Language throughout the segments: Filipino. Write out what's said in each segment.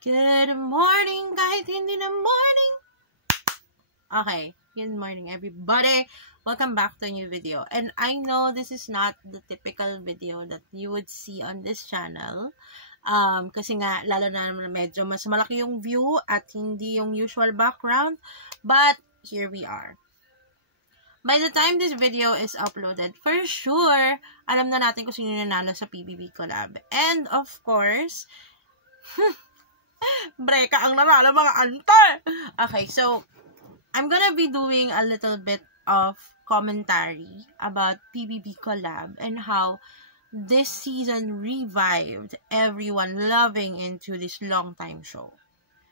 Good morning, kahit hindi na morning. Okay, good morning everybody. Welcome back to a new video. And I know this is not the typical video that you would see on this channel. Kasi nga, lalo na medyo mas malaki yung view at hindi yung usual background. But, here we are. By the time this video is uploaded, for sure, alam na natin kung sino nanalo sa PBB collab. And, of course, Breka ang nanalo mga ante! Okay, so, I'm gonna be doing a little bit of commentary about PBB collab and how this season revived everyone loving into this long time show.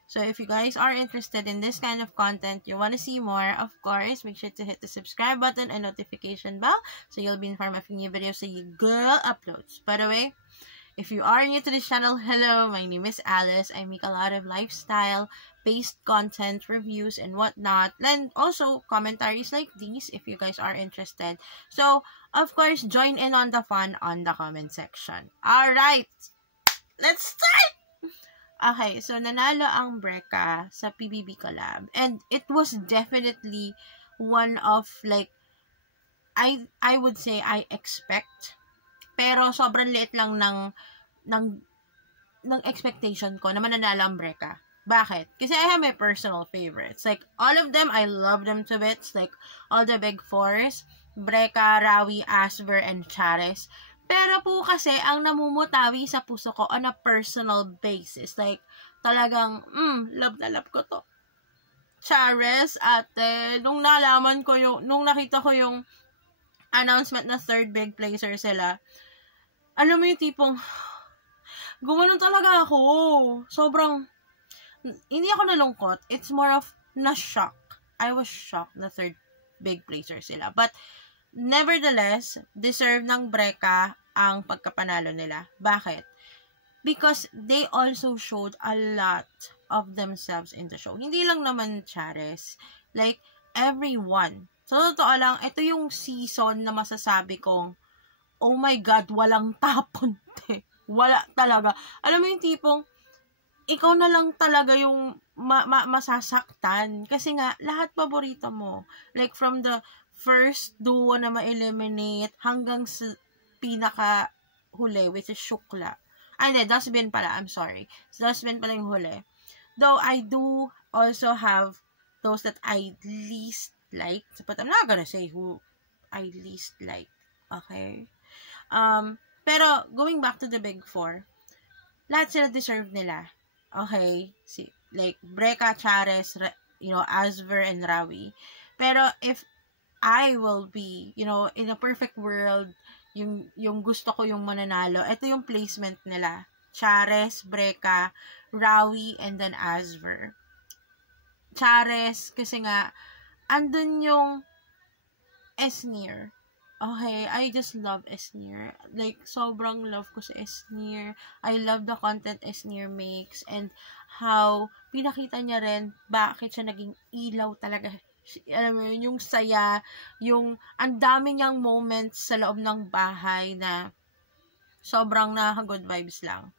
So if you guys are interested in this kind of content, you want to see more, of course, make sure to hit the subscribe button and notification bell so you'll be informed of new videos that your girl uploads. By the way, if you are new to this channel, hello, my name is Alice. I make a lot of lifestyle-based content, reviews, and whatnot. And also, commentaries like these if you guys are interested. So, of course, join in on the fun on the comment section. Alright! Let's start! Okay, so nanalo ang Breka sa PBB collab. And it was definitely one of, like, I would say I expect. Pero sobrang liit lang ng expectation ko na mananalo ang Breka. Bakit? Kasi I have my personal favorites. Like, all of them, I love them to bits. Like, all the big fours. Breka, Rawi, Asver, and Charis. Pero po kasi, ang namumutawi sa puso ko on a personal basis. Like, talagang, love na love ko to. Charis, ate, nung nakita ko yung announcement na third big placer sila, alam mo yung tipong, gumanon talaga ako. Sobrang, hindi ako nalungkot. It's more of, na-shock. I was shocked na third big placer sila. But, nevertheless, deserve ng Breka ang pagkapanalo nila. Bakit? Because they also showed a lot of themselves in the show. Hindi lang naman Charis. Like, everyone. So, totoo lang, ito yung season na masasabi kong, oh my God, walang tapon. Wala talaga. Alam mo yung tipong, ikaw na lang talaga yung masasaktan. Kasi nga, lahat paborito mo. Like, from the first duo na ma-eliminate hanggang sa pinaka-huli, which is Shukla. Ay, hindi, Dustbin pala. I'm sorry. Dustbin pala yung huli. Though, I do also have those that I least like. But I'm not gonna say who I least like. Okay? Pero, going back to the big four, lahat sila deserve nila. Okay? Like, Breka, Charis, Asver, and Rawi. Pero, if I will be, in a perfect world, yung gusto ko yung mananalo, ito yung placement nila. Charis, Breka, Rawi, and then Asver. Charis, kasi nga, andun yung Esnir. Okay, I just love Esnir. Like, sobrang love ko sa Esnir. I love the content Esnir makes and how pinakita niya rin bakit siya naging ilaw talaga. Alam mo yun, yung saya, yung ang dami niyang moments sa loob ng bahay na sobrang good vibes lang.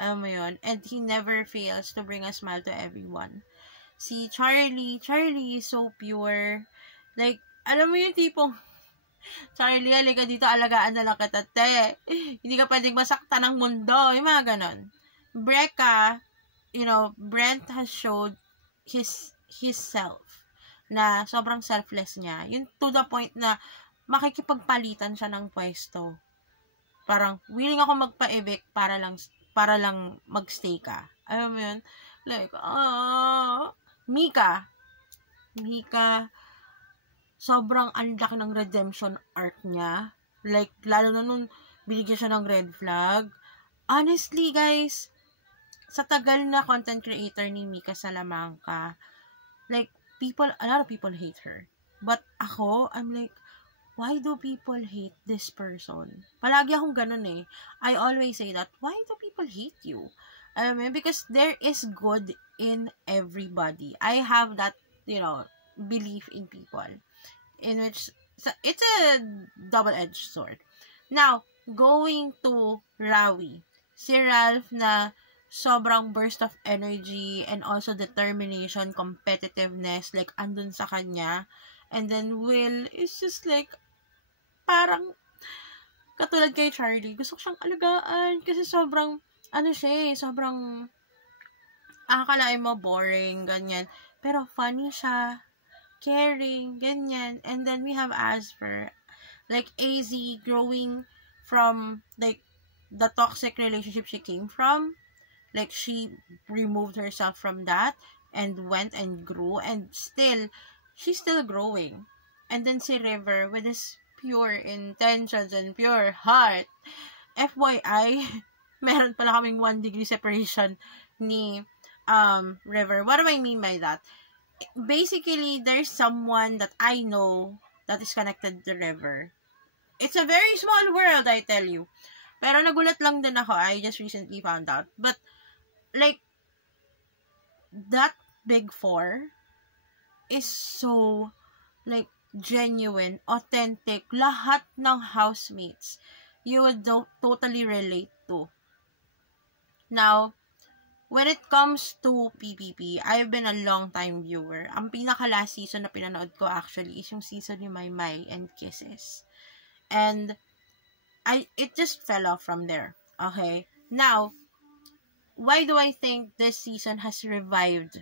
Alam mo yun? And he never fails to bring a smile to everyone. Si Charlie is so pure. Like, alam mo yung tipong, Charlie, halika dito, alagaan na lang kita, te. Hindi ka pwedeng masaktan ng mundo. Yung mga ganon. Breka, Brent has showed his self. Na sobrang selfless niya. Yun to the point na makikipagpalitan siya ng pwesto. Parang, willing ako magpa-evict para lang magstay ka. Alam mo yun? Like, Mika, sobrang anlaki ng redemption arc niya. Like, lalo na nung binigyan siya ng red flag. Honestly, guys, sa tagal na content creator ni Mika Salamanca, like, a lot of people hate her. But ako, I'm like, why do people hate this person? Palagi akong ganun eh. I always say that, why do people hate you? Because there is good in everybody. I have that, belief in people. In which, it's a double-edged sword. Now, going to Rawi. Si Ralph na sobrang burst of energy and also determination, competitiveness, like, andun sa kanya. And then, Will is just like, parang, katulad kay Charlie, gusto ko siyang alagaan kasi sobrang, sobrang, akalain mo boring, ganyan. Pero funny siya, caring, ganyan. And then, we have Asper, like, AZ growing from, like, the toxic relationship she came from. Like, she removed herself from that and went and grew, and she's still growing. And then si River, with his pure intentions and pure heart, FYI, meron pala kaming 1 degree separation ni River. What do I mean by that? Basically, there's someone that I know that is connected to River. It's a very small world, I tell you. Pero nagulat lang din ako. I just recently found out. But, like, that big four is so, like, genuine, authentic. Lahat ng housemates you would totally relate to. Now, when it comes to PBB, I've been a long time viewer. Ang pinaka last season na pinanood ko actually is yung season ni Maymay and Kisses. And it just fell off from there. Okay? Now, why do I think this season has revived,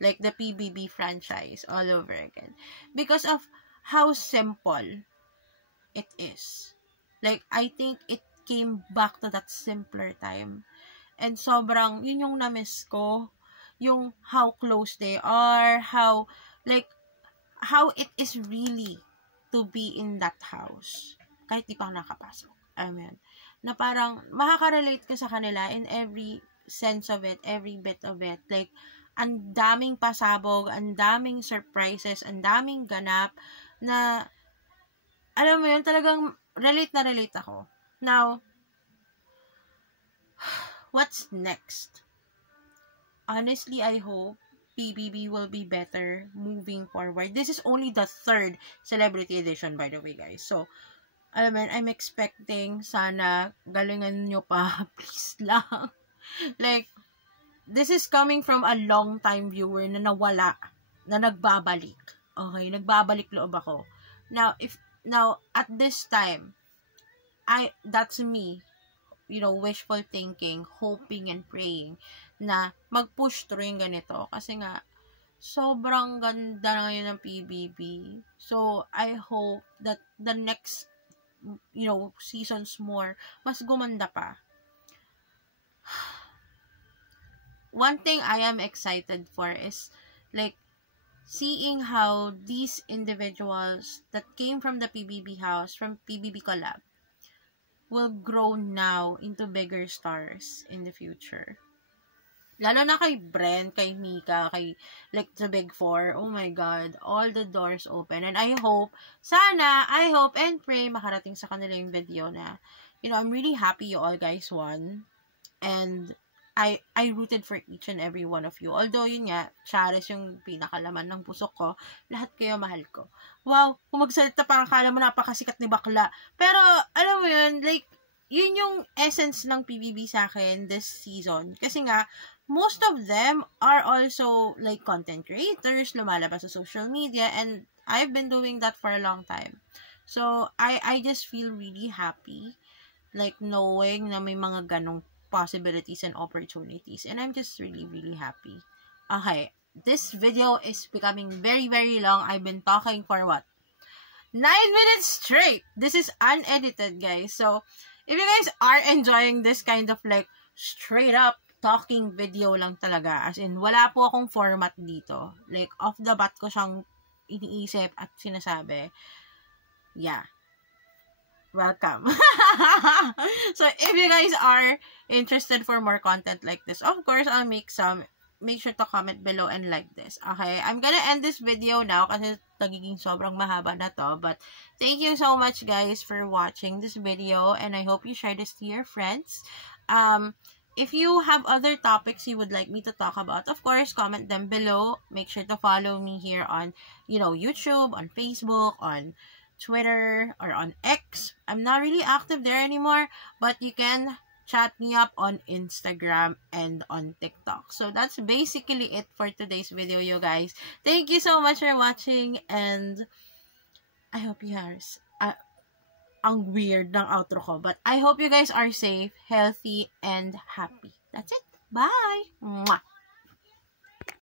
like, the PBB franchise all over again? Because of how simple it is. Like, I think it came back to that simpler time. And sobrang, yun yung na-miss ko. Yung how close they are, how it is really to be in that house. Kahit di pa nakapasok. Amen. Na parang, makaka-relate ka sa kanila in every sense of it, every bit of it. Like, ang daming pasabog, ang daming surprises, ang daming ganap, na, alam mo yun, talagang relate na relate ako. Now, what's next? Honestly, I hope PBB will be better moving forward. This is only the 3rd celebrity edition, by the way, guys. So, alam mo, I'm expecting sana galingan nyo pa, please lang. Like, this is coming from a long time viewer na nawala, na nagbabalik. Okay, nagbabalik loob ako. Now, at this time, that's me, wishful thinking, hoping and praying na mag-push through yung ganito. Kasi nga, sobrang ganda na ngayon ng PBB. So, I hope that the next, seasons more, mas gumanda pa. One thing I am excited for is, like, seeing how these individuals that came from the PBB house, from PBB Collab, will grow now into bigger stars in the future. Lalo na kay Brent, kay Mika, kay, like, the Big Four. Oh my God, all the doors open. And I hope and pray makarating sa kanila yung video na, I'm really happy you all guys won. And I rooted for each and every one of you. Although, yun nga, Charis yung pinakalaman ng puso ko, lahat kayo mahal ko. Wow, kung magsalita parang kala mo napakasikat ni bakla. Pero, alam mo yun, like, yun yung essence ng PBB sa akin this season. Kasi nga, most of them are also, like, content creators, lumalabas sa social media, and I've been doing that for a long time. So, I just feel really happy, like, knowing na may mga ganong possibilities and opportunities, and I'm just really, really happy. Okay, this video is becoming very, very long. I've been talking for what? 9 minutes straight! This is unedited, guys. So, if you guys are enjoying this kind of, like, straight up talking video lang talaga, as in, wala po akong format dito. Like, off the bat ko siyang iniisip at sinasabi. Yeah. Welcome. So, if you guys are interested for more content like this, of course, I'll make some. Make sure to comment below and like this. Okay? I'm gonna end this video now kasi nagiging sobrang mahaba na to. But, thank you so much, guys, for watching this video. And I hope you share this to your friends. If you have other topics you would like me to talk about, of course, comment them below. Make sure to follow me here on, YouTube, on Facebook, on Twitter, or on X. I'm not really active there anymore, but you can chat me up on Instagram and on TikTok. So that's basically it for today's video, you guys. Thank you so much for watching, and I hope you guys, ang weird ng outro ko, but I hope you guys are safe, healthy, and happy. That's it. Bye! Mwah!